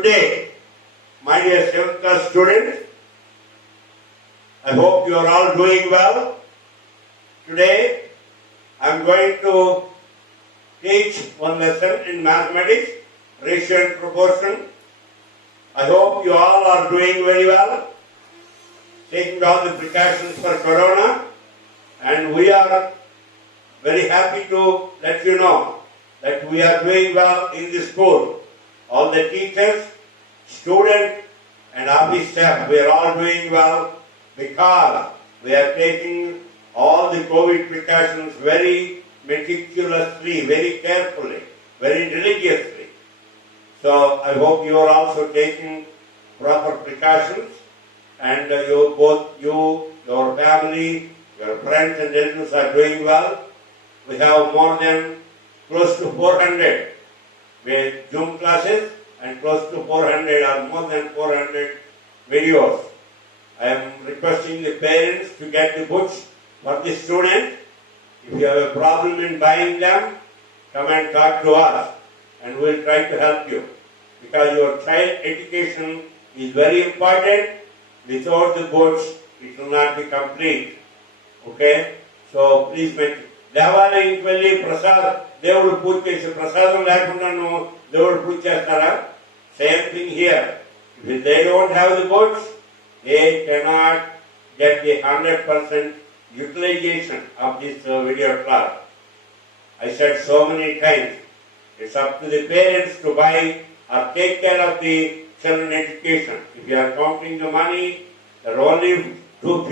Good day, my dear 7th class students. I hope you are all doing well. Today, I am going to teach one lesson in mathematics, ratio and proportion. I hope you all are doing very well, taking all the precautions for corona, and we are very happy to let you know that we are doing well in the school. All the teachers, students and office staff, we are all doing well because we are taking all the COVID precautions very meticulously, very carefully, very religiously. So I hope you are also taking proper precautions, and your family, your friends and relatives are doing well. We have more than close to 400 with Zoom classes and close to 400 or more than 400 videos. I am requesting the parents to get the books for the students. If you have a problem in buying them, come and talk to us and we will try to help you. Because your child education is very important. Without the books, it will not be complete. Okay? So please mention. దేవాలయంకి వెళ్ళి దేవుడు పూజ చేసి ప్రసాదం లేకుండాను దేవుడు పూజ చేస్తారా? Same thing here. If they don't have the books, they cannot get the 100% utilization of this video class. I said so many times, it's up to the parents to buy or take care of the children education. If you are counting the money, there are only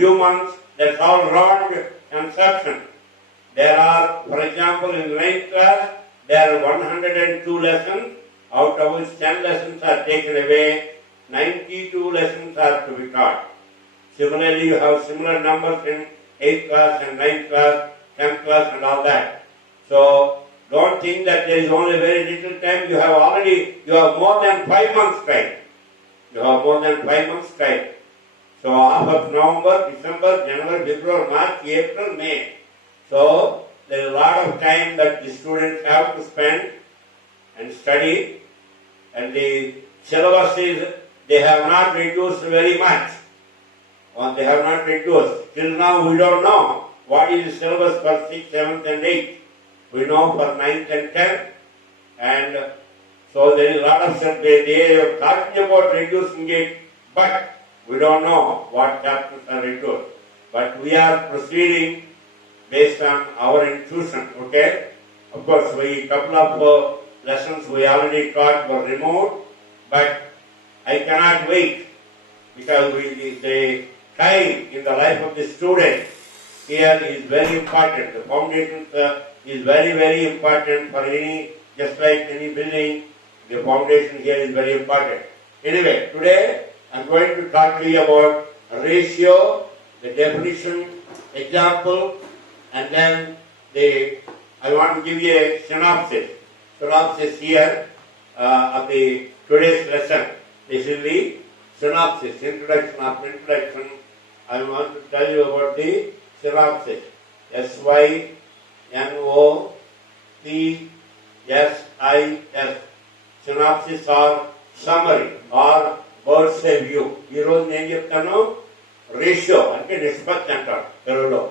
few months, that's all wrong conception. There are, for example, in 9th class, there are 102 lessons, out of which 10 lessons are taken away, 92 lessons are to be taught. Similarly, you have similar numbers in 8th class and 9th class, 10th class and all that. So, don't think that there is only very little time. You have more than 5 months time. You have more than 5 months time. So, half of November, December, January, February, March, April, May. So, there is a lot of time that the students have to spend and study, and the syllabus is, they have not reduced very much. They have not reduced. Till now, we don't know what is the syllabus for 6th, 7th and 8th. We know for 9th and 10th, and so there is a lot of stuff. They are talking about reducing it, but we don't know what chapters are reduced. But we are proceeding based on our intuition, okay? Of course, couple of lessons we already taught were removed, but I cannot wait because the time in the life of the student here is very important. The foundation is very, very important for just like any building, the foundation here is very important. Anyway, today I'm going to talk to you about ratio, the definition, example, and then I want to give you a synopsis here of the today's lesson. This is the synopsis, introduction. I want to tell you about the synopsis. SYNOPSIS. Synopsis or summary or bird's eye view. ఈ రోజు నేను చెప్తాను ratio అంటే నిష్పత్తి అంటారు తెలుగులో.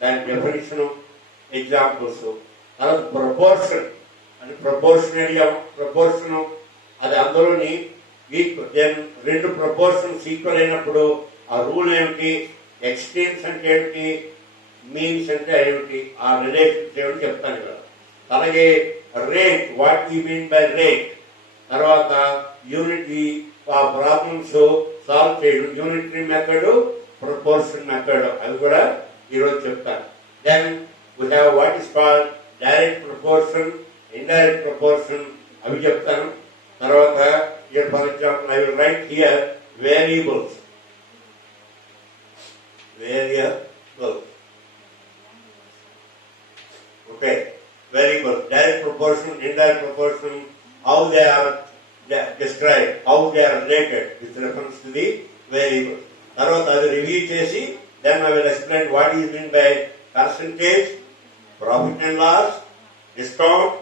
దాని definition, examples. తర్వాత ప్రపోర్షన్ అంటే ప్రపోర్షన్ అది అందులోని రెండు ప్రపోర్షన్స్ ఈక్వల్ అయినప్పుడు ఆ రూల్ ఏమిటి, ఎక్స్టెన్స్ అంటే ఏమిటి, మీన్స్ అంటే ఏమిటి, ఆ రిలేషన్స్ ఏమిటి చెప్తాను కదా. అలాగే rate, what you mean by rate. తర్వాత యూనిటీ ఆ ప్రాబ్లమ్స్ సాల్వ్ చేయడం, యూనిటరీ మెథడ్, ప్రపోర్షన్ మెథడ్, అవి కూడా ఈరోజు చెప్తాను. Then we have what is called direct proportion, indirect proportion, అవి చెప్తాను. తర్వాత for example I will write here variables. Okay, variables, direct proportion, indirect proportion, how they are described, how they are related with reference to the variables. తర్వాత అది review చేసి then I will explain what is meant by percentage, profit and loss, discount,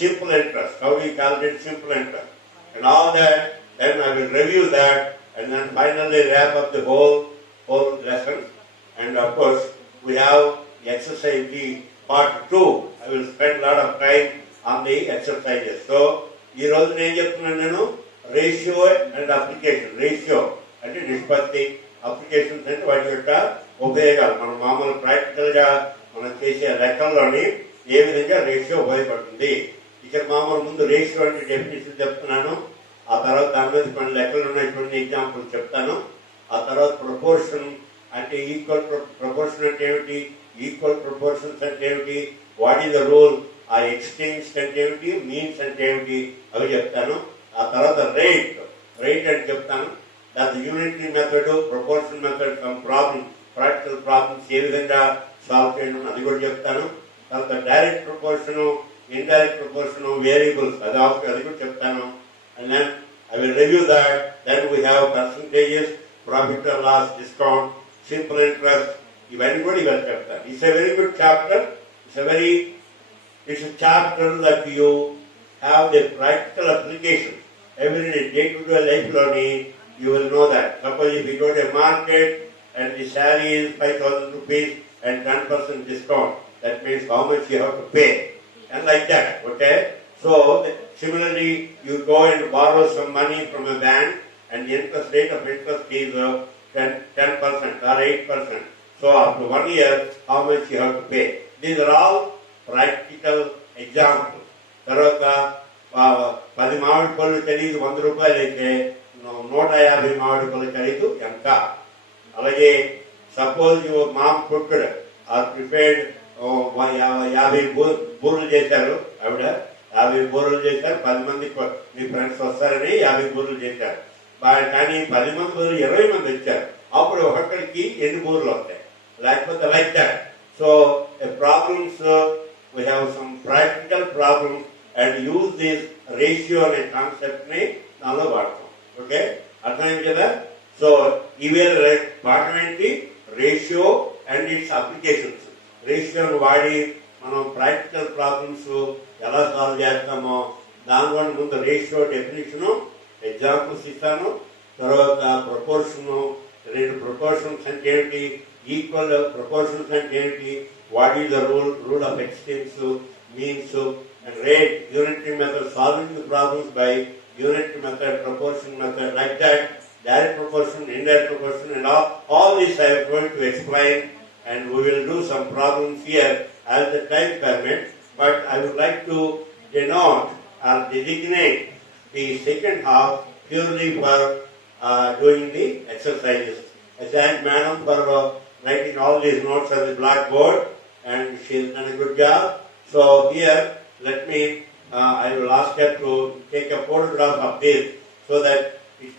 simple interest, how we calculate simple interest, and all that then I will review that, and then finally wrap up the whole lesson. And of course, we have exercise the part 2. I will spend a lot of time on the exercises. So, ఈ రోజు నేను చెప్తున్నాను నేను ratio and application. Ratio అంటే నిష్పత్తి, applications అంటే వాటి యొక్క ఉపయోగాలు. మనం మామూలు ప్రాక్టికల్గా మనం చేసే లెక్కల్లోని ఏ విధంగా రేషియో ఉపయోగపడుతుంది. ఇక్కడ మామూలు ముందు రేషియో అంటే డెఫినేషన్ చెప్తున్నాను. ఆ తర్వాత దాని మీద కొన్ని లెక్కలు ఉన్నటువంటి ఎగ్జాంపుల్ చెప్తాను. ఆ తర్వాత ప్రపోర్షన్ అంటే ఈక్వల్ ప్రపోర్షన్ అంటే ఏమిటి, ఈక్వల్ ప్రపోర్షన్స్ అంటే ఏమిటి, వాట్ ఈస్ ద రూల్, ఆ ఎక్స్చేంజ్ అంటే ఏమిటి, మీన్స్ అంటే ఏమిటి అవి చెప్తాను. ఆ తర్వాత రేట్ అంటే చెప్తాను. దాని unitary method, proportion method, practical problems ఏ విధంగా సాల్వ్ చేయడం అది కూడా చెప్తాను. తర్వాత direct proportion, indirect proportion, variables అది కూడా చెప్తాను. And then I will review that. Then we have percentages, profit or loss, discount, simple interest. Ivanni kuda ivanni cheptaru. It's a very good chapter. It's a chapter that you have the practical application. Every day-to-day life learning, you will know that. Suppose if you go to a market and the salary is 5,000 rupees and 10% discount, that means how much you have to pay. And like that, okay? So, similarly, you go and borrow some money from a bank and the interest rate of interest is 10% or 8%. So, after 1 year, how much you have to pay. These are all practical examples. తర్వాత 10 మామిడి పళ్ళు ఖరీదు 100 రూపాయలు అయితే 150 మామిడి పళ్ళు ఖరీదు ఎంత. అలాగే suppose ma'am cooked are prepared 50 బూరెలు చేశారు. ఆవిడ 50 బూరెలు చేశారు. 10 మంది మీ ఫ్రెండ్స్ వస్తారని 50 బూరెలు చేశారు. కానీ 10 మంది బదులు 20 మంది వచ్చారు. అప్పుడు ఒక్కడికి ఎన్ని బూరెలు వస్తాయి, లేకపోతే like that. So problems we have some practical problems and use this ratio అనే కాన్సెప్ట్ ని దానిలో వాడతాం. ఓకే, అర్థమైంది కదా. సో ఈవేళ పాఠం ఏంటి, రేషియో అండ్ ఇట్స్ అప్లికేషన్స్. రేషియోను వాడి మనం ప్రాక్టికల్ ప్రాబ్లమ్స్ ఎలా సాల్వ్ చేస్తామో దానిలో ముందు రేషియో డెఫినేషను, ఎగ్జాంపుల్స్ ఇస్తాను. తర్వాత ప్రపోర్షను, 2 ప్రపోర్షన్స్ అంటే ఏమిటి, ఈక్వల్ ప్రపోర్షన్స్ అంటే ఏమిటి, what is the rule of exchange, means, and rate, unitary method, solving the problems by unitary method, proportion method, like that, direct proportion, indirect proportion, and all this I am going to explain, and we will do some problems here as the time permits. But I would like to denote or designate the second half purely for doing the exercises. I thank Madam for writing all these notes on the blackboard, and she has done a good job. So here, let me, I will ask her to take a photograph of this so that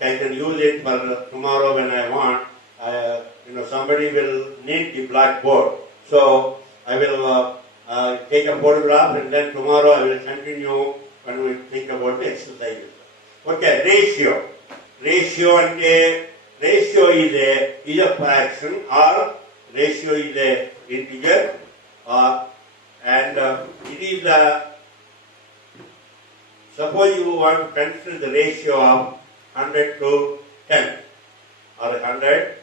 I can use it for tomorrow when I want. Somebody will need the blackboard. So I will take a photograph, and then tomorrow I will continue when we think about the exercises. Okay, ratio. Ratio is a fraction, or ratio is a integer, and it is suppose you want to consider the ratio of 100 to 10, or 100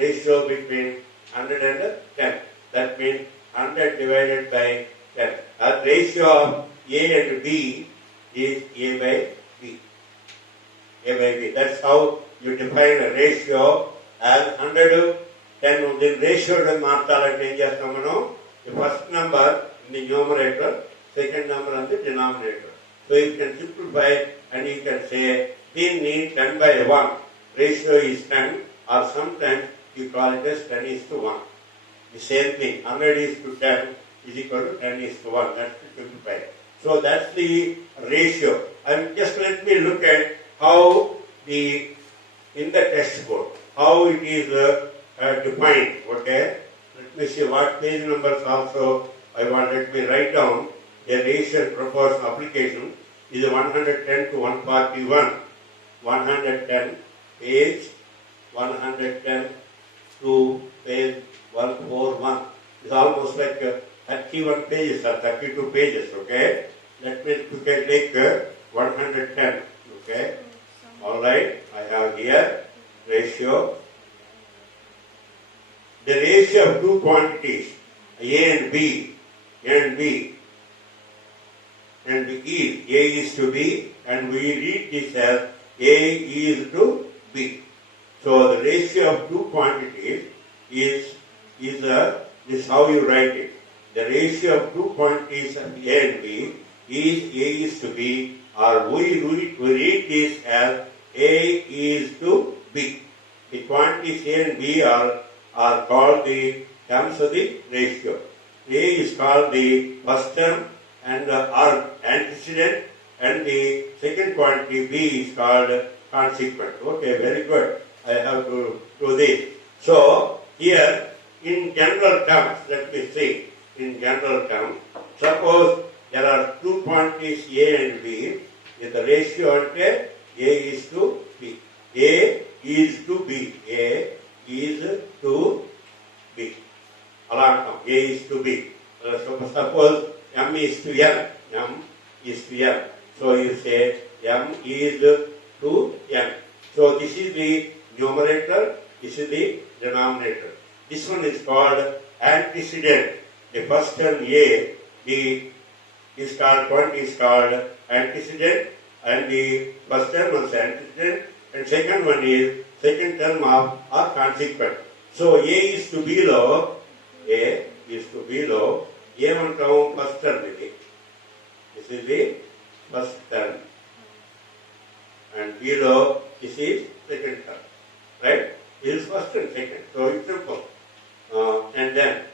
ratio between 100 and 10. That means 100 divided by 10. A ratio of A and B is A by B. A by B. That's how you define a ratio as 100 to 10. The ratio is the first number in the numerator, second number in the denominator. So you can simplify and you can say this means 10 by 1. Ratio is 10, or sometimes you call it as 10 is to 1. The same thing, 100 is to 10 is equal to 10 is to 1. That's the simplified. So that's the ratio. And just let me look at how in the textbook, how it is defined. Okay? Let me see what page numbers also I want. Let me write down the ratio and proportion application is 110 to 141. 110 page 110 to page 141. It's almost like 31 pages or 32 pages, okay? Let me take 110, okay? Alright, I have here ratio. The ratio of two quantities, A and B, and B is A is to B, and we read this as A is to B. So the ratio of two quantities is how you write it. The ratio of two quantities A and B is A is to B, or we read this as A is to B. The quantities A and B are called the terms of the ratio. A is called the first term and or antecedent, and the second quantity B is called consequent. Okay, very good. I have to do this. So here in general terms, let me see. In general terms, suppose there are two quantities A and B, with the ratio at A is to B. A is to B. A is to B. Along A is to B. Suppose M is to N. M is to N. So you say M is to N. So this is the numerator, this is the denominator. This one is called antecedent. The first term A, quantity is called antecedent, and the first term is antecedent, and second one is second term of or consequent. So A is to below, A is to below, A1 term first term is. This is the first term, and below this is second term. Right? This is first and second. So it's simple. And then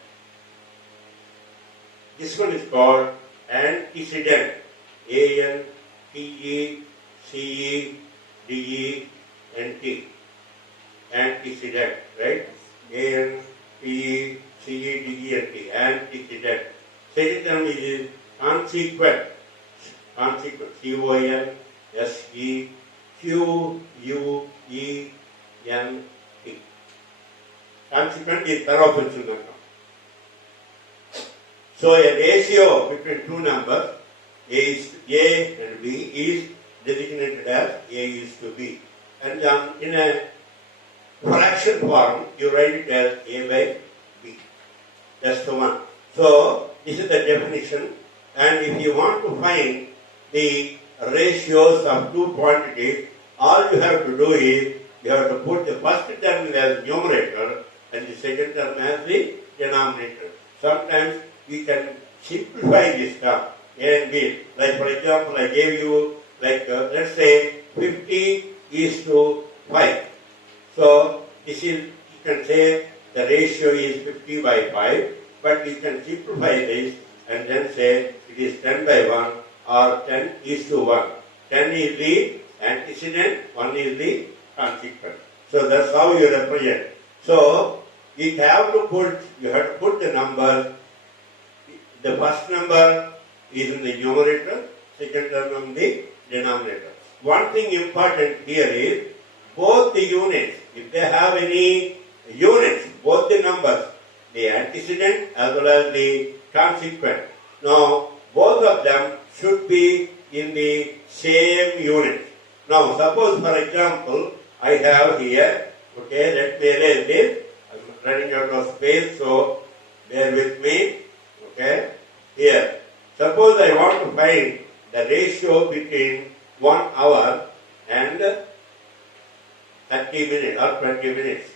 this one is called antecedent. A-N-T-E-C-E-D-E-N-T. Antecedent. Right? A-N-T-E-C-E-D-E-N-T. Antecedent. Second term is consequent. Consequent. C-O-N-S-E-Q-U-E-N-T. Consequent is thoroughly. So a ratio between two numbers, A and B, is designated as A is to B. And in a fraction form, you write it as A by B. That's the one. So this is the definition. And if you want to find the ratios of two quantities, all you have to do is you have to put the first term as numerator and the second term as the denominator. Sometimes we can simplify this term, A and B. Like for example, I gave you let's say 50 is to 5. So this is, you can say the ratio is 50 by 5, but you can simplify this and then say it is 10 by 1 or 10 is to 1. 10 is the antecedent, 1 is the consequent. So that's how you represent. So you have to put the numbers. The first number is in the numerator, second term in the denominator. One thing important here is both the units, if they have any units, both the numbers, the antecedent as well as the consequent. Now, both of them should be in the same unit. Now, suppose for example, I have here, okay, let me erase this. I'm running out of space, so bear with me. Okay, here. Suppose I want to find the ratio between 1 hour and 30 minutes or 20 minutes.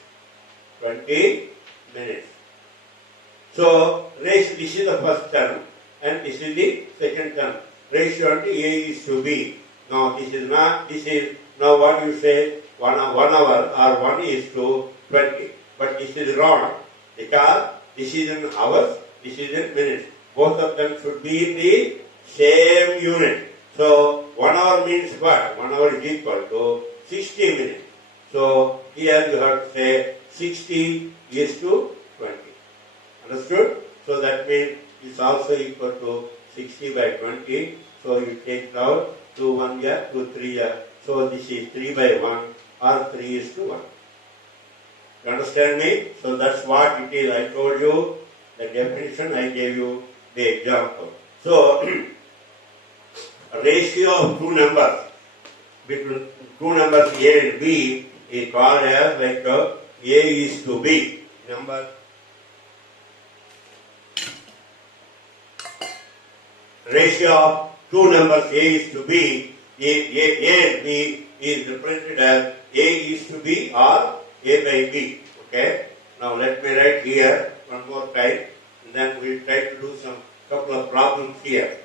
20 minutes. So, this is the first term and this is the second term. Ratio to A is to B. Now, this is now what you say, 1 hour or 1 is to 20. But this is wrong because this is in hours, this is in minutes. Both of them should be in the same unit. So 1 hour means what? 1 hour is equal to 60 minutes. So here you have to say 60 is to 20. Understood? So that means it's also equal to 60 by 20. So you take it out, 2 1 here, 2 3 here. So this is 3 by 1 or 3 is to 1. You understand me? So that's what it is. I told you the definition, I gave you the example. So ratio of two numbers. between two numbers A and B is called as like A is to B. Ratio of two numbers A is to B, A and B is represented as A is to B or A by B. Okay. Now let me write here one more time, and then we'll try to do some couple of problems here.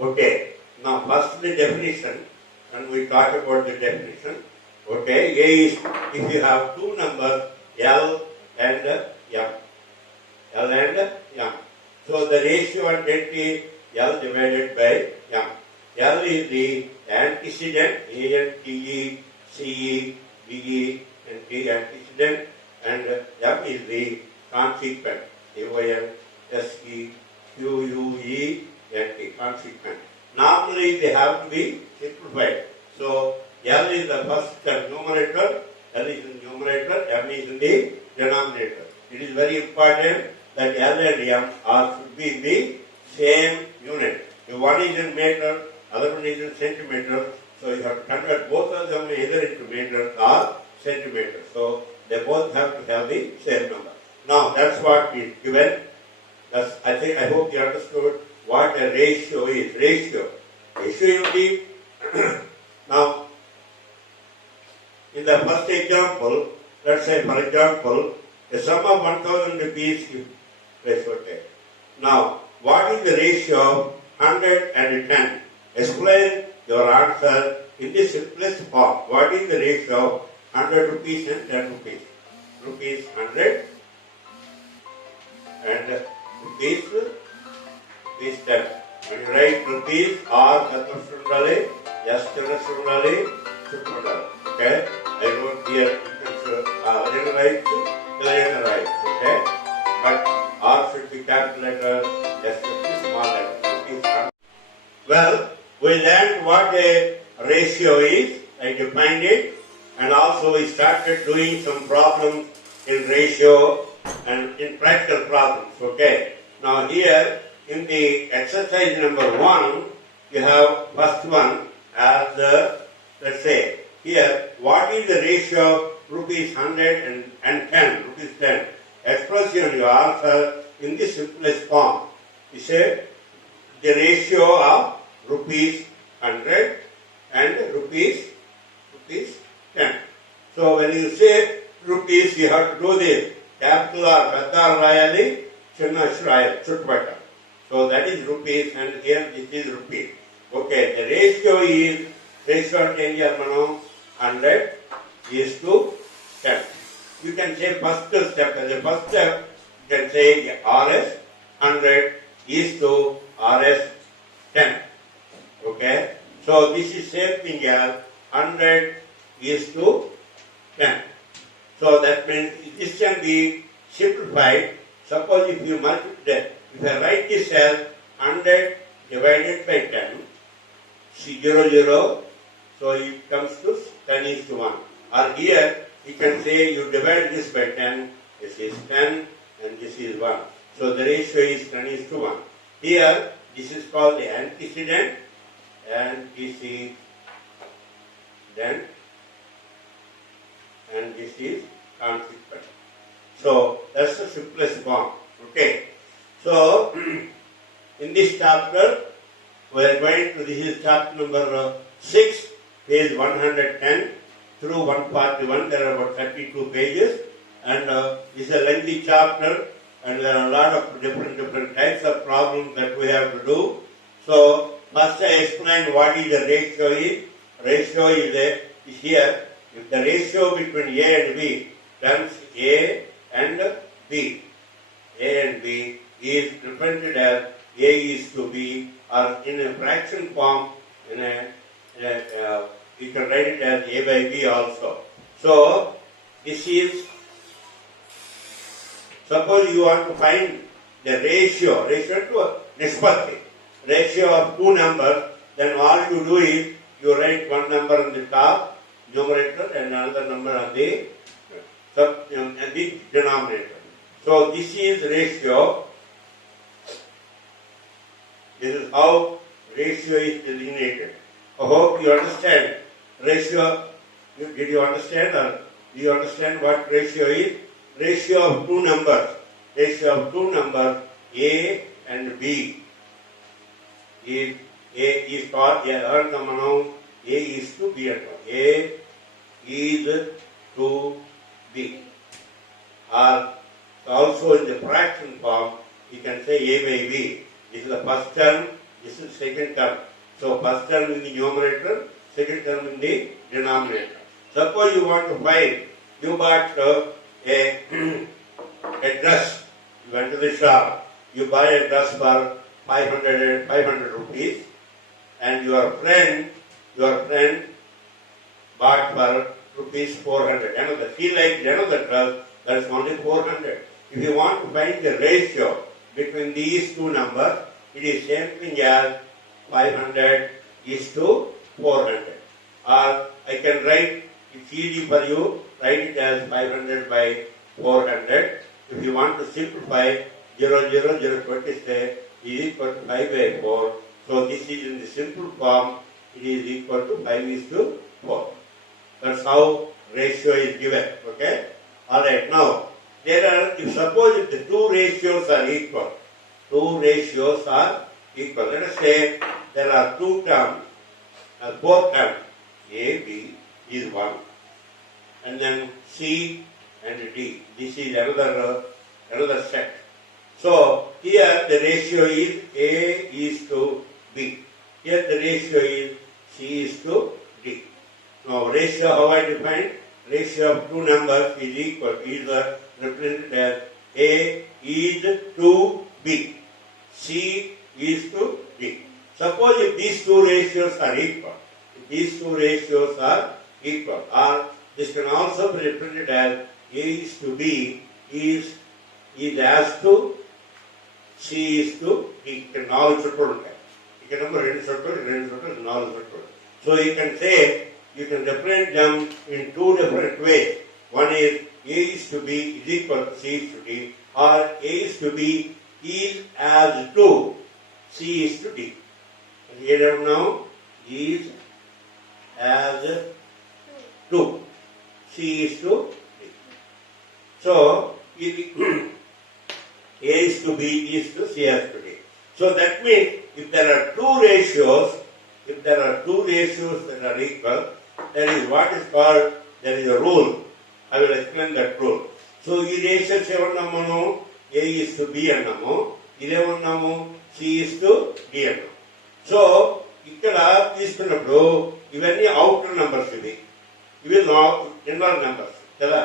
Okay. Now first the definition, when we talk about the definition. Okay. A is, if you have two numbers L and M. L and M. So the ratio identity L divided by M. L is the antecedent, A-N-T-E, C-E, B-E, and T antecedent, and M is the consequent, A-O-N-S-E-Q-U-E-N-T, consequent. Normally they have to be simplified. So L is the first numerator, L is in the numerator, M is in the denominator. It is very important that L and M should be in the same unit. If one is in meter, other one is in centimeter, so you have to convert both of them either into meters or centimeters. So they both have to have the same number. Now that's what is given. I hope you understood what a ratio is. Ratio will be now in the first example, let's say for example, the sum of 1,000 rupees is okay. Now, what is the ratio of 100 and 10? Explain your answer in the simplest form. What is the ratio of 100 rupees and 10 rupees? Rupees 100 and rupees 10. When you write rupees or Kathasundali, yes, Chirasundali, Chupundali. Okay? I wrote here, you can write, okay? But R should be capital letter, S should be small letter. Well, we learned what a ratio is. I defined it, and also we started doing some problems in ratio and in practical problems. Okay. Now here in the exercise number 1, you have first one as let's say here what is the ratio of rupees 100 and 10, rupees 10. Express your answer in the simplest form. You say the ratio of rupees 100 and rupees 10. So when you say rupees, you have to do this. Capital or Peddar Rayali, Chinna Shrayal, Chutpata. So that is rupees, and here this is rupees. Okay, the ratio is, ratio change 100 is to 10. You can say first step. As a first step, you can say RS 100 is to RS 10. Okay? So this is same thing as 100 is to 10. So that means this can be simplified. Suppose if you multiply, if I write this as 100 divided by 10, 0, so it comes to 10 is to 1. Or here, you can say you divide this by 10, this is 10 and this is 1. So the ratio is 10 is to 1. Here, this is called the antecedent, antecedent, and this is consequent. So that's the simplest form. Okay. So in this chapter, we are going to, this is chapter number 6, page 110 through 141. There are about 32 pages, and this is a lengthy chapter, and there are a lot of different types of problems that we have to do. So first I explain what is the ratio is. Ratio is here. If the ratio between A and B terms A and B, A and B is represented as A is to B, or in a fraction form, you can write it as A by B also. So this is, suppose you want to find the ratio to Nispati, ratio of two numbers, then all you do is you write one number on the top, numerator, and another number on the denominator. So this is ratio. This is how ratio is designated. I hope you understand ratio, did you understand or do you understand what ratio is? Ratio of two numbers. Ratio of two numbers A and B. Is A is called A is to B. A is to B. Or also in the fraction form, you can say A by B. This is the first term, this is the second term. So first term in the numerator, second term in the denominator. Suppose you want to find, you bought a dress, you went to the shop, you buy a dress for 500 rupees, and your friend bought for rupees 400. He likes another dress, that is only 400. If you want to find the ratio between these two numbers, it is same thing as 500 is to 400. Or I can write, it's easy for you, write it as 500 by 400. If you want to simplify, 020 say is equal to 5 by 4. So this is in the simple form, it is equal to 5 is to 4. That's how ratio is given. Okay? Alright, now, if suppose the two ratios are equal, let us say there are two terms, four terms, A, B is one, and then C and D. This is another set. So here the ratio is A is to B. Here the ratio is C is to D. Now ratio, how I define? Ratio of two numbers is equal, is represented as A is to B, C is to D. Suppose if these two ratios are equal, or this can also be represented as A is to B is as to C is to D. You can knowledge So you can say, you can represent them in two different ways. One is A is to B is equal to C is to D, or A is to B is as to C is to D. And here now is as to C is to D. So A is to B is to C is to D. So that means if there are two ratios that are equal, there is what is called, there is a rule. I will explain that rule. So ఈ ratios ఏమన్నాము, A is to B అన్నాము, ఇదేమన్నాము C is to D అన్నాము. So ఇక్కడ తీసుకున్నప్పుడు ఇవన్నీ outer numbers, ఇవి inner numbers కదా.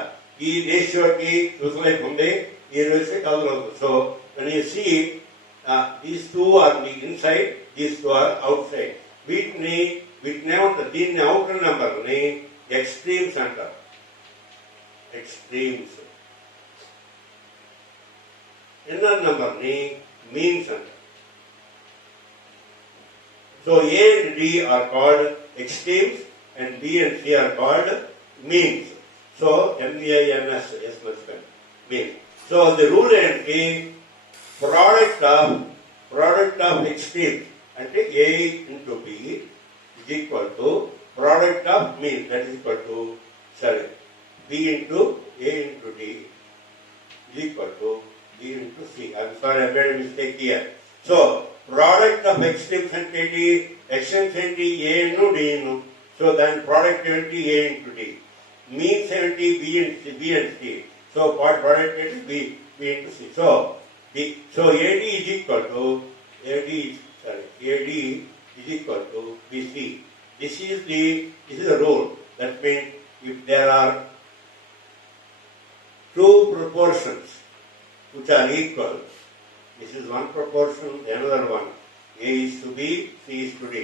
ఈ రేషియోకి యూజ్లైఫ్ ఉంది, ఈ రేషియోకి అవుతుంది. So when you see these two are the inside, these two are outside. వీటిని ఏమంటారు, దీన్ని అవుటర్ నెంబర్ని ఎక్స్ట్రీమ్స్ అంటారు. ఎక్స్ట్రీమ్స్. ఇన్నర్ నెంబర్ని మీన్స్ అంటారు. So A and D are called extremes and B and C are called means. So MEINS, yes, means. So the rule ఏంటి, product of extremes అంటే A into B is equal to product of mean, that is equal to B into A into D is equal to B into C. I'm sorry, I made a mistake here. So product of extremes అంటే extremes ఏంటి, A ను D ను. So then product ఏంటి, A into D. Means ఏంటి, B and C. So product ఏంటి, B into C. So AD is equal to AD is equal to BC. This is the rule. That means if there are two proportions which are equal, this is one proportion, another one, A is to B, C is to D.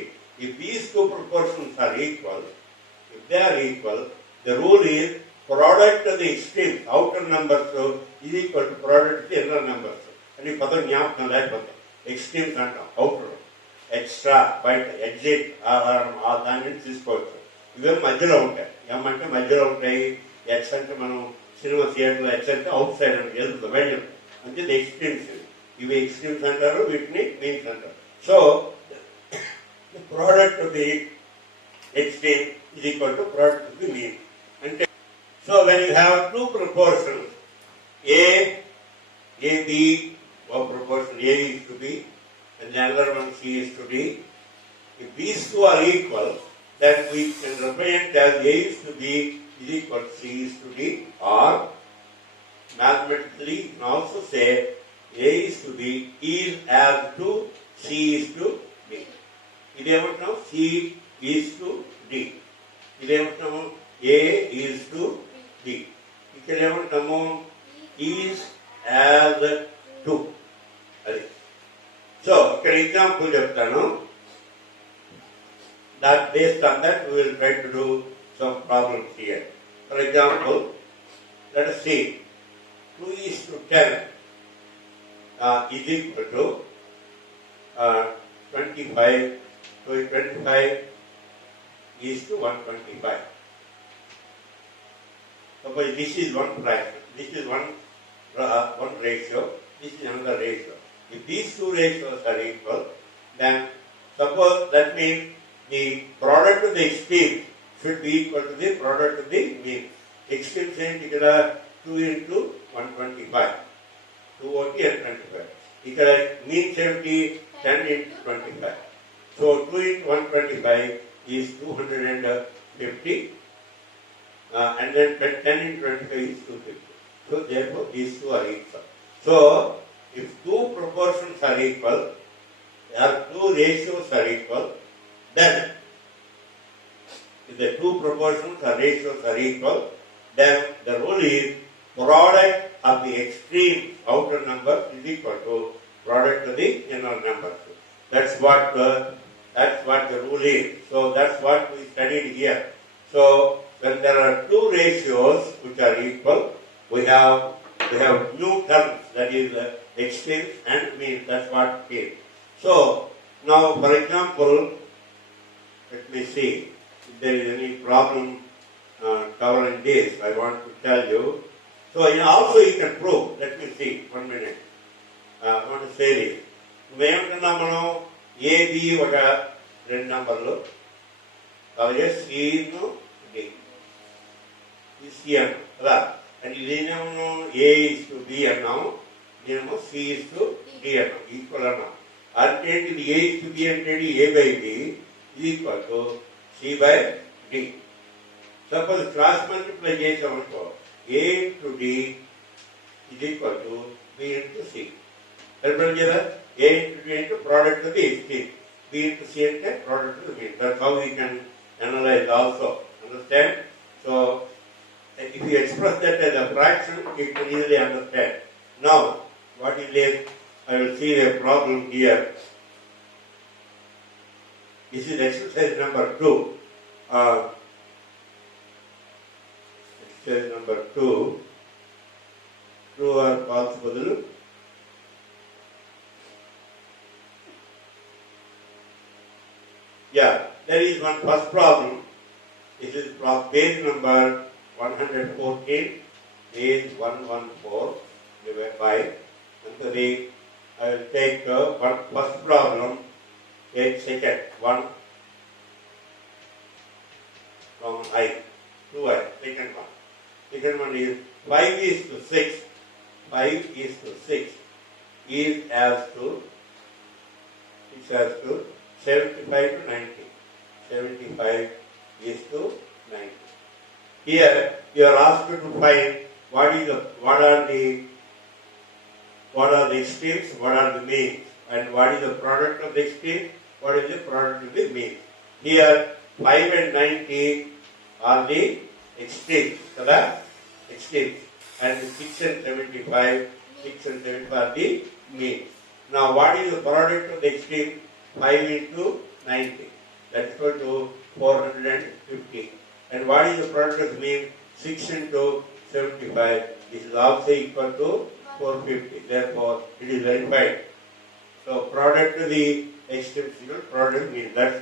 If these two proportions are equal, the rule is product of the extremes, outer numbers is equal to product of the inner numbers. And ఈ పదం జ్ఞాపకం లేకపోతే extremes అంటాం, outer, extra, బయట, exit, దాని నుంచి తీసుకోవచ్చు. ఇవే మధ్యలో ఉంటాయి. ఏమంటే మధ్యలో ఉంటాయి. ఎక్స్ అంటే మనం సినిమా థియేటర్లో ఎక్స్ అంటే అవుట్ సైడ్ అని వెళ్తుంది, వెళ్ళం అంటే ఎక్స్ట్రీమ్స్. ఇవి ఎక్స్ట్రీమ్స్ అంటారు, వీటిని మీన్స్ అంటారు. So product of the extreme is equal to product of the mean. And so when you have two proportions, A, B, or proportion A is to B, and the other one C is to D. If these two are equal, then we can represent as A is to B is equal to C is to D, or mathematically you can also say A is to B is as to C is to D. Now C is to D. Now A is to B. Now is as to. So, for example, that based on that we will try to do some problems here. For example, let us see 2 is to 10 is equal to 25. So 25 is to 125. Suppose this is one fraction, this is one ratio, this is another ratio. If these two ratios are equal, then suppose that means the product of the extremes should be equal to the product of the mean. Extremes is 2 into 125. 240 and 25. Here mean 70, 10 into 25. So 2 into 125 is 250. And then 10 into 25 is 250. So therefore these two are equal. So if two proportions are equal, or two ratios are equal, then if the two proportions or ratios are equal, then the rule is product of the extreme outer number is equal to product of the inner numbers. That's what the rule is. So that's what we studied here. So when there are two ratios which are equal, we have new terms, that is extremes and mean. That's what it is. So now, for example, let me see if there is any problem covering this. I want to tell you. So also you can prove. Let me see. 1 minute. I want to say this. మనం A, B ఒక రెండు నంబర్లు అలాగే C ను D ఇది C అన్నాం కదా. And ఇదేమో A is to B అన్నాం, ఇదేమో C is to D అన్నాం, ఈక్వల్ అన్నాం. అంటే ఇది A is to B అంటే A by B is equal to C by D. Suppose cross multiply చేసామనుకో A into D is equal to B into C. సరిపడింది కదా. A into D into product of the extreme. B into C into product of the mean. That's how we can analyze also. Understand? So, if you express that as a fraction, you can easily understand. Now, what is this? I will see a problem here. This is exercise number 2. Exercise number 2. True or false బదులు yeah, there is one first problem. This is page number 114, page 114 divided by. And so I will take one first problem, take second one from I, 2I, second one. Second one is 5 is to 6, 5 is to 6 is as to 75 to 90. 75 is to 90. Here you are asked to find what are the extremes, what are the means, and what is the product of the extreme, what is the product of the means. Here 5 and 90 are the extremes, correct? Extremes, and 6 and 75 are the means. Now what is the product of the extreme? 5 into 90, that's equal to 450. And what is the product of the mean? 6 into 75, this is also equal to 450. Therefore, it is verified. So, product of the extremes equal product of the mean. That's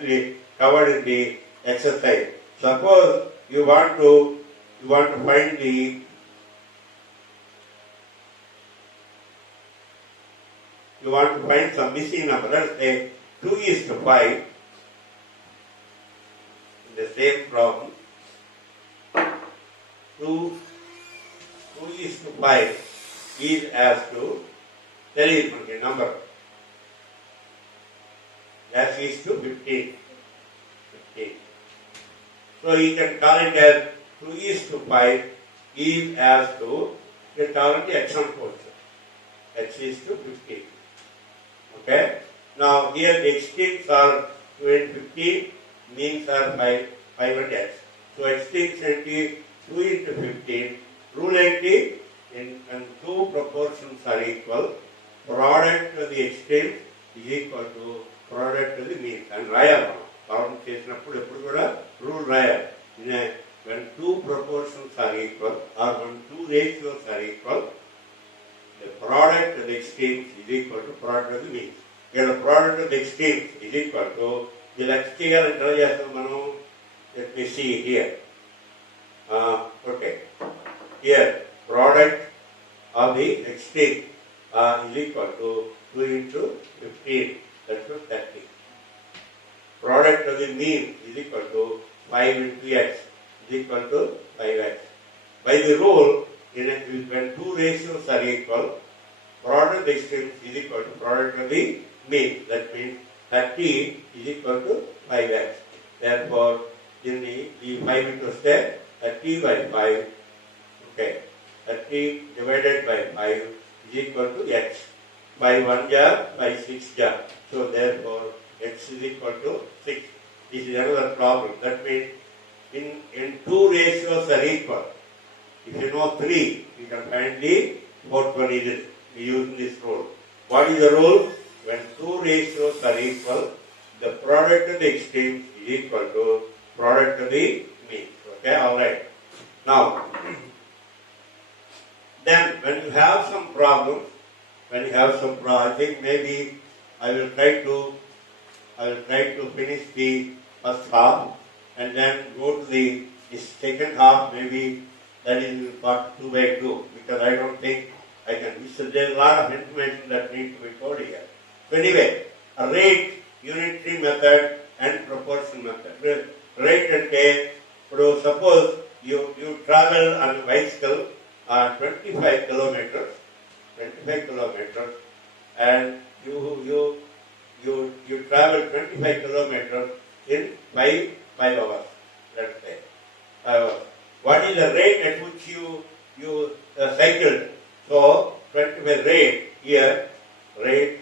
covered in the exercise. Suppose you want to find some missing number. Let's say 2 is to 5. the same problem. 2:5 is as to, tell it from the number. That is to 15. So you can call it as 2:5 is as to, you can call it the x1 portion. X is to 15. Okay? Now here the extremes are 2 and 15, means are 5 and x. So extremes into 2 into 15, rule 80, when two proportions are equal, product of the extremes is equal to product of the means. And రాయాలి మనం చేసినప్పుడు ఎప్పుడు కూడా rule రాయాలి. When two proportions are equal or when two ratios are equal, the product of the extremes is equal to product of the means. Here the product of the extremes is equal to the next year and let me see here. Okay. Here product of the extremes is equal to 2 into 15. That's 30. Product of the mean is equal to 5 into x is equal to 5x. By the rule, when two ratios are equal, product of the extremes is equal to product of the mean. That means 30 is equal to 5x. Therefore, in the 5 into step, 30 by 5, okay, 30 divided by 5 is equal to x. By 1 jar, by 6 jar. So therefore, x is equal to 6. This is another problem. That means in two ratios are equal. If you know 3, you can find the fourth one is using this rule. What is the rule? When two ratios are equal, the product of the extremes is equal to product of the means. Okay, alright. Now, then when you have some problems, I think maybe I will try to finish the first half and then go to the second half, maybe that is part 2 by 2, because I don't think I can. So there is a lot of information that needs to be told here. So anyway, a rate, unitary method and proportion method. Rate అంటే ఇప్పుడు suppose you travel on a bicycle 25 kilometers and you travel 25 kilometers in 5 hours, let's say 5 hours. What is the rate at which you cycled? So 25 rate here, rate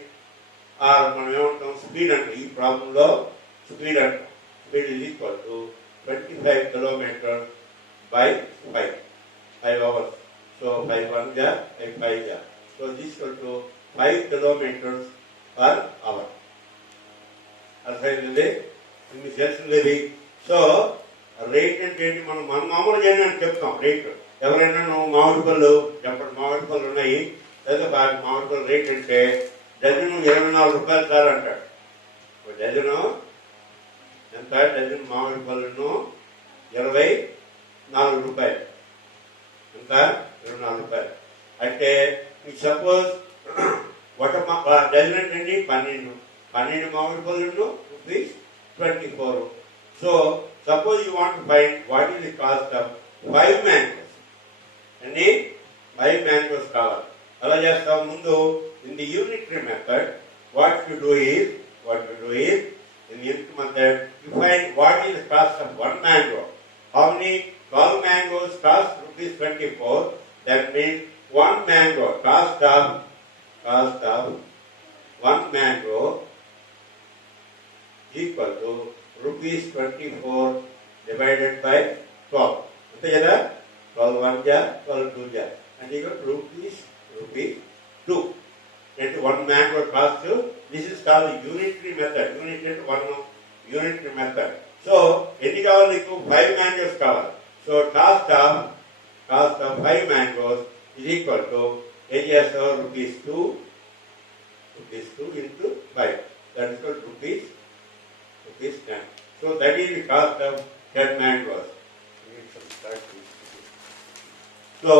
or మనం ఏమంటాం speed అంటే ఈ ప్రాబ్లంలో speed is equal to 25 kilometers by 5 hours. So 5 1 ja, 5 ja. So this is equal to 5 kilometers per hour. అర్థమైంది మీకు తెలిసింది. So rate అంటే ఏంటి? మనం మామూలు చేయని అని చెప్తాం రేట్. ఎవరైనా నువ్వు మామిడి పళ్ళు ఉన్నాయి లేదా మామిడి పళ్ళు రేట్ అంటే డజను 24 రూపాయలు సార్ అంటాడు. డజను ఎంత? డజన్ మామిడి పళ్ళను 24 రూపాయలు. ఎంత? 24 రూపాయలు. అంటే మీకు సపోజ్ ఒక డజన్ అంటే 12 మామిడి పళ్ళను ₹24. So suppose you want to find what is the cost of 5 mangoes. And 5 mangoes కావాలి. అలా చేస్తాం. ముందు in the unitary method, what you do is in the unitary method you find what is the cost of 1 mango. How many 12 mangoes cost ₹24. That means 1 mango cost of 1 mango equal to ₹24 divided by 12. అంతే కదా? 12 1 ja, 12 2 ja. And you got rupees 2. And 1 mango cost. This is called unitary method. Unitary method. So ఎన్ని కావాలి నీకు? 5 mangoes కావాలి. So cost of 5 mangoes is equal to ఏం చేస్తావు? ₹2 into 5. That is called rupees 10. So that is the cost of 10 mangoes. So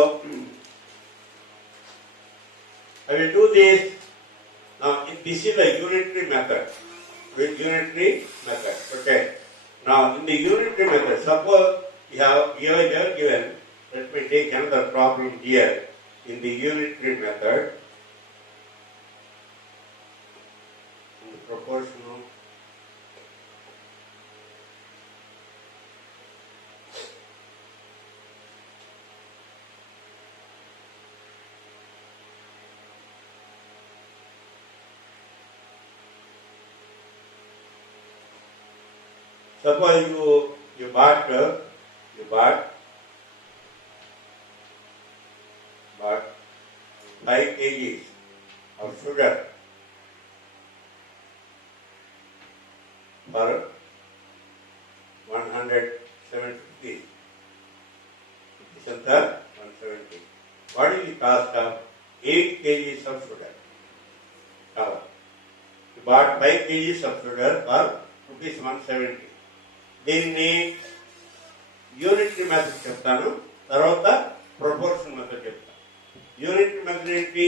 I will do this. Now this is a unitary method. Okay. Now, in the unitary method, suppose you have given, let me take another problem here. In the unitary method, in the proportional, suppose you bought 5 kgs of sugar for 170 rupees. Isn't that 170? What is the cost of 8 kgs of sugar? Now, you bought 5 kgs of sugar for rupees 170. దీన్ని unitary method చెప్తాను, తర్వాత proportion method చెప్తాను. Unitary method ఏంటి?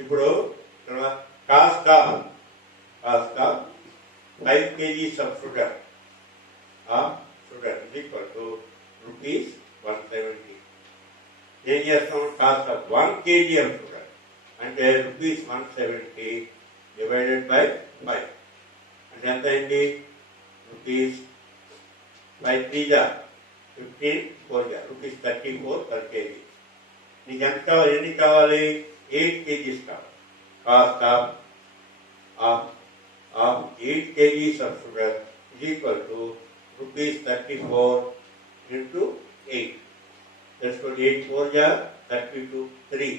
ఇప్పుడు cost of 5 kgs of sugar is equal to rupees 170. ఏం చేస్తాం? Cost of 1 kg of sugar అంటే rupees 170 divided by 5 అంటే ఎంత అయింది? rupees 5 3 15 4 rupees 34 per kg. నీకు ఎంత కావాలి? ఎన్ని కావాలి? 8 kgs కావాలి. Cost of 8 kgs of sugar is equal to rupees 34 into 8. That's what 8 4 32 3.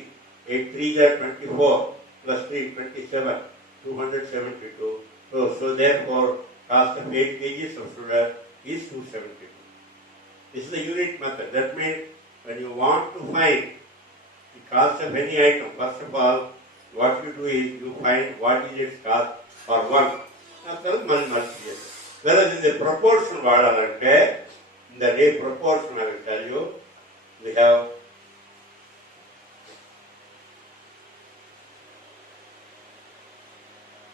8 3 24 plus 3 27 272. So therefore cost of 8 kgs of sugar is 272. This is the unit method. That means when you want to find the cost of any item, first of all, what you do is you find what is its cost for one. After multiply. Whereas in the proportion, in the day proportion, I will tell you, we have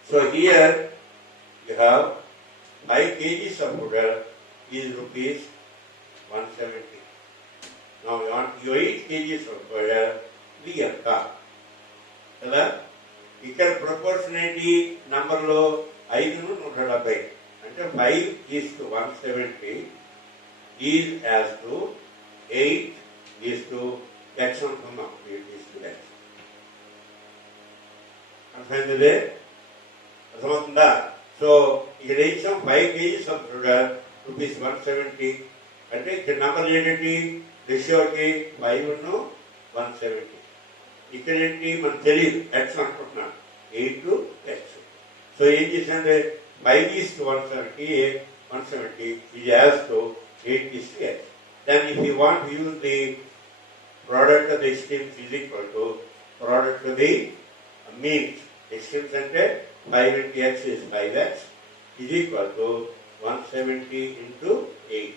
so here you have 5 kgs of sugar is rupees 170. Now we want 8 kgs of sugar, the cost. కదా ఇక్కడ ప్రపోర్షనేటి నంబర్లో 5ను 170 అంటే 5 is to 170 is as to 8 is to x అనుకుందాం. 8 is to x. అర్థమైందే? అర్థమవుతుందా? So ఇక్కడ ఇచ్చాం 5 kgs of sugar rupees 170 అంటే ఇక్కడ నంబర్ ఏంటి? రేషియోకి 5ను 170. ఇక్కడ ఏంటి మనకు తెలియదు, ఎక్స్ అనుకుంటున్నాను, 8 to x. సో ఏం చేశానంటే 5 is to 170 is as to 8 is to x. Then if you want to use the product of the extremes is equal to product of the means. Extremes అంటే 5 into x is 5x is equal to 170 into 8.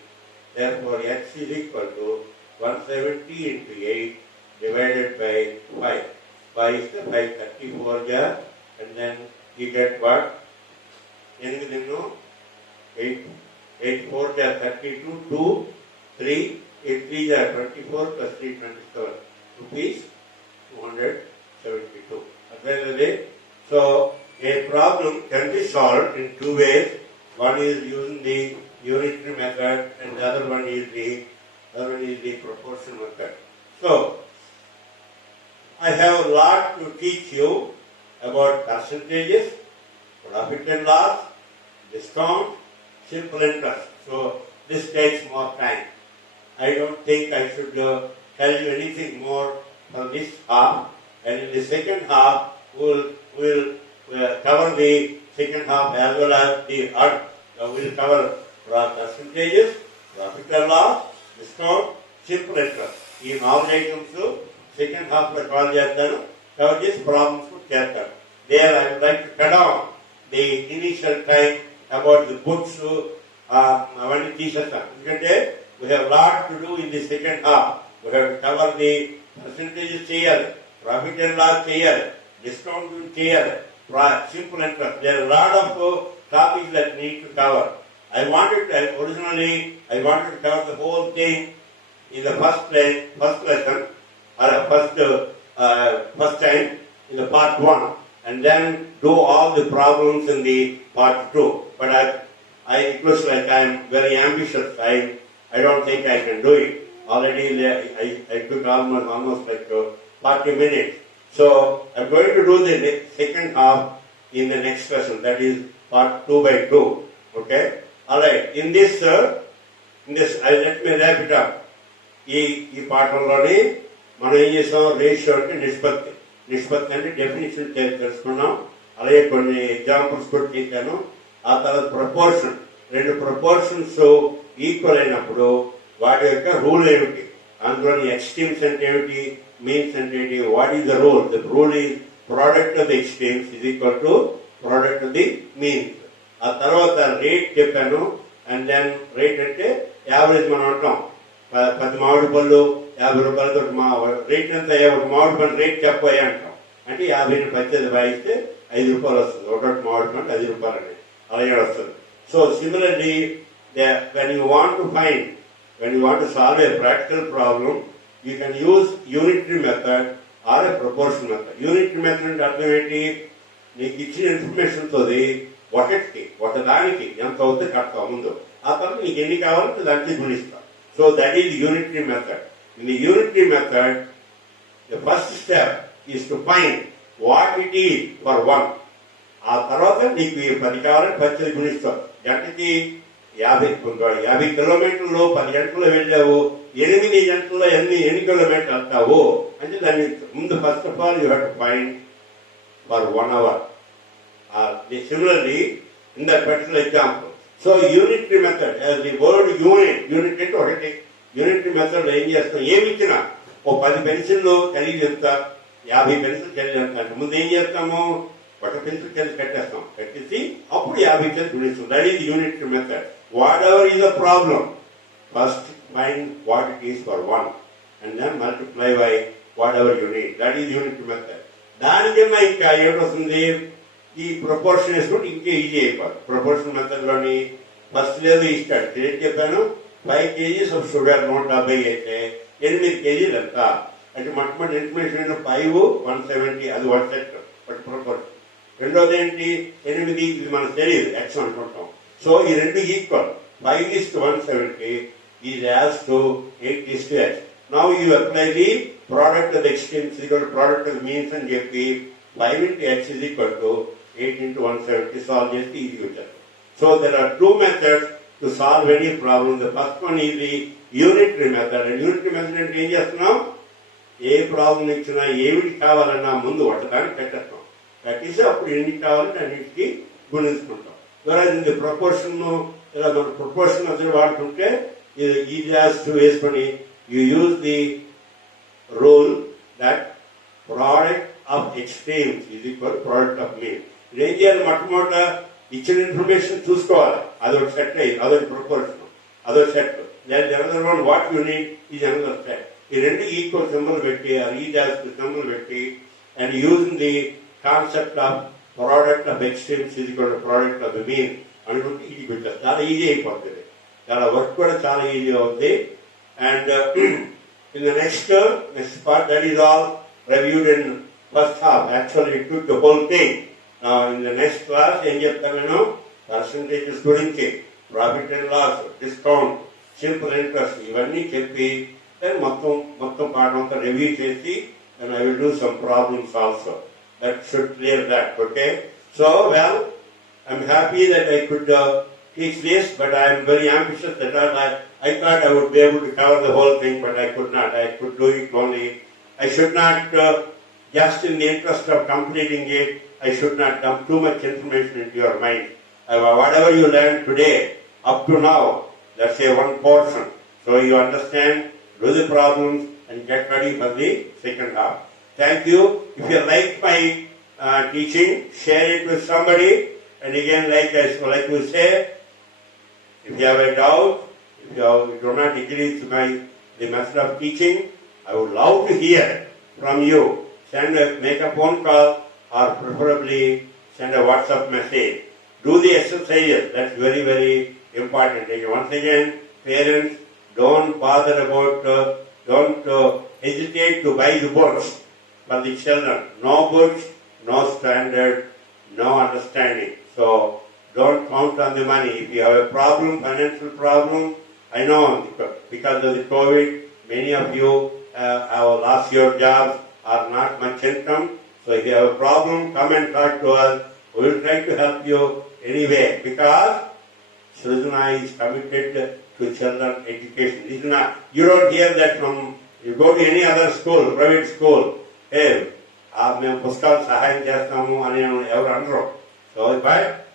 Therefore x is equal to 170 into 8 divided by 5. 5 is the 5 34 and then you get what? 8 4 32 2 3 8 3 24 plus 3 27 rupees 272. Available. So a problem can be solved in two ways. One is using the unitary method and the other one is the proportion method. So I have a lot to teach you about percentages, profit and loss, discount, simple interest. So this takes more time. I don't think I should tell you anything more for this half. And in the second half, we'll cover the second half as well as the third. We'll cover percentages, profit and loss, discount, simple interest. In all items, second half of the call చేస్తాను. Cover these problems చేస్తాను. There I would like to cut down the initial time about the books అవన్నీ తీసేస్తాను. ఎందుకంటే we have a lot to do in the second half. We have to cover the percentages చేయాలి, profit and loss చేయాలి, discount చేయాలి, simple interest. There are a lot of topics that need to cover. Originally I wanted to cover the whole thing in the first lesson, or first time in the part 1, and then do all the problems in the part 2. But it looks like I am very ambitious. I don't think I can do it. Already I took almost like 40 minutes. So I'm going to do the second half in the next lesson. That is part 2 by 2. Okay? Alright. In this, let me wrap it up. ఈ పాఠంలోని మనం ఏం చేసాం? Ratio అంటే నిష్పత్తి. నిష్పత్తి అంటే definition తెలుసుకున్నాం. అలాగే కొన్ని ఎగ్జాంపుల్స్ కూడా చేశాను. ఆ తర్వాత ప్రపోర్షన్. 2 ప్రపోర్షన్స్ ఈక్వల్ అయినప్పుడు వాటి యొక్క రూల్ ఏమిటి, అందులోని ఎక్స్ట్రీమ్స్ అంటే ఏమిటి, మీన్స్ అంటే ఏంటి, what is the rule? The rule is product of the extremes is equal to product of the means. ఆ తర్వాత రేట్ చెప్పాను. అండ్ దెన్ రేట్ అంటే యావరేజ్ మనం అంటాం. 10 మామిడి పళ్ళు 50 రూపాయలతో రేట్ ఎంత, ఒక మామిడి పళ్ళు రేట్ చెప్పబోయే అంటాం. అంటే 50ని 18 భాగిస్తే 5 రూపాయలు వస్తుంది. ఒకటి మామిడి పండు 5 రూపాయలు అనేది అలాగే వస్తుంది. So similarly when you want to solve a practical problem, you can use unitary method or a proportion method. Unitary method అంటే అర్థం ఏంటి? నీకు ఇచ్చిన ఇన్ఫర్మేషన్ తోది ఒకదానికి ఎంత అవుతుంది కడతావు ముందు, ఆ తర్వాత నీకు ఎన్ని కావాలంటే దానికి గుణిస్తావు. So that is unitary method. In the unitary method, the first step is to find what it is for 1. ఆ తర్వాత నీకు 10 కావాలంటే 10 గుణిస్తావు. గంటకి 50 కిలోమీటర్లు 10 గంటల్లో వెళ్ళావు, 8 గంటల్లో ఎన్ని కిలోమీటర్లు వెళ్తావు అంటే దాన్ని ముందు first of all you have to find for 1 hour. Similarly, in that particular example, so unitary method, as the word unit అంటే ఒకటి. యూనిటరీ మెథడ్ ఏం చేస్తాం? ఏమి ఇచ్చినా 10 పెన్సిళ్ళు ఖరీదు ఎంత, 50 పెన్సిల్ ఖరీదు ఎంత అంటే ముందు ఏం చేస్తాము? ఒక పెన్సిల్ ఖరీదు కట్టేసి అప్పుడు 50 ఖరీదు గుణిస్తాం. That is unitary method. Whatever is the problem, first find what it is for 1 and then multiply by whatever you need. That is unitary method. దానికన్నా ఇంకా ఏమిటొస్తుంది? ఈ ప్రపోర్షన్ వేసుకుంటే ఇంకే ఈజీ అయిపోతుంది. ప్రపోర్షన్ మెథడ్ లోని ఫస్ట్ లేదు ఇస్తాడు. ఏం చెప్పాను? 5 kgs ఆఫ్ షుగర్ 170 అయితే 8 kgs ఎంత అంటే మొట్టమొదటి ఇన్ఫర్మేషన్ 5 170 అది 1 సెట్ బట్ ప్రపోర్షన్. రెండోది ఏంటి? 8 ఇది మనకు తెలియదు, ఎక్స్ అనుకుంటాం. సో ఈ రెండు equal. 5:170 is as to 8:x. Now you apply the product of the extremes is equal to product of the means అని చెప్పి 5 into x is equal to 8 into 170 solve చేస్తే ఈజీ వచ్చారు. So there are 2 methods to solve any problem. The first one is the unitary method. And unitary method అంటే ఏం చేస్తున్నాం? ఏ problem ఇచ్చినా ఏమిటి కావాలన్నా ముందు ఒకదాన్ని పెట్టేస్తాం. కట్టేసి అప్పుడు ఎన్ని కావాలంటే అన్నిటికీ గుణించుకుంటాం. whereas in the proportion ఇలా మన ప్రపోర్షన్ అసలు వాడుతుంటే ఈజీ టు వేసుకొని you use the rule that product of extremes is equal to product of mean. ఏం చేయాలి? మొట్టమొదట ఇచ్చిన ఇన్ఫర్మేషన్ చూసుకోవాలి. అదొక సెట్ అయ్యి అదొక ప్రపోర్షన్, అదొక set. Another one what you need is another set. ఈ రెండు ఈక్వల్ సింబల్ పెట్టి సింబల్ పెట్టి and using the concept of product of extremes is equal to product of the mean అనుకుంటే ఇది పెట్టారు. చాలా ఈజీ అయిపోతుంది. చాలా వర్క్ కూడా చాలా ఈజీ అవుతుంది. And in the next part, that is all reviewed in first half. Actually, we took the whole thing. Now, in the next class, ఏం చెప్తాను? పర్సంటేజెస్ గురించి, profit and loss, discount, simple interest ఇవన్నీ చెప్పి మొత్తం పాఠం అంతా review చేసి and I will do some problems also. That should clear that. Okay? So, well, I'm happy that I could teach this, but I am very ambitious that I thought I would be able to cover the whole thing, but I could not. I could do it only. I should not, just in the interest of completing it, I should not dump too much information into your mind. Whatever you learned today, up to now, let's say one portion. So you understand, do the problems, and get ready for the second half. Thank you. If you like my teaching, share it with somebody. And again, like we say, if you have a doubt, if you do not agree with the method of teaching, I would love to hear from you. Make a phone call or preferably send a WhatsApp message. Do the exercises. That's very, very important. And once again, parents, don't bother about, don't hesitate to buy the books for the children. No books, no standard, no understanding. So don't count on the money. If you have a problem, financial problem, I know because of the COVID, many of you have lost your jobs or not much income. So if you have a problem, come and talk to us. We will try to help you anyway because Srijana is committed to children education. This is not, you don't hear that from, you go to any other school, private school, hey, మేము పుస్తకాలు సహాయం చేస్తాము అని ఎవరు అనరు. So but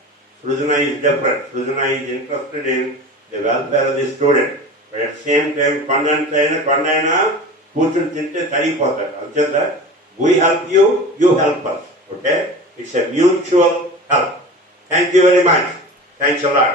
Srijana is different. Srijana is interested in the welfare of the student. But at the same time, కొండైనా కూర్చుని తింటే తరిగిపోతారు. అంతేదా we help you, you help us. Okay? It's a mutual help. Thank you very much. Thanks a lot.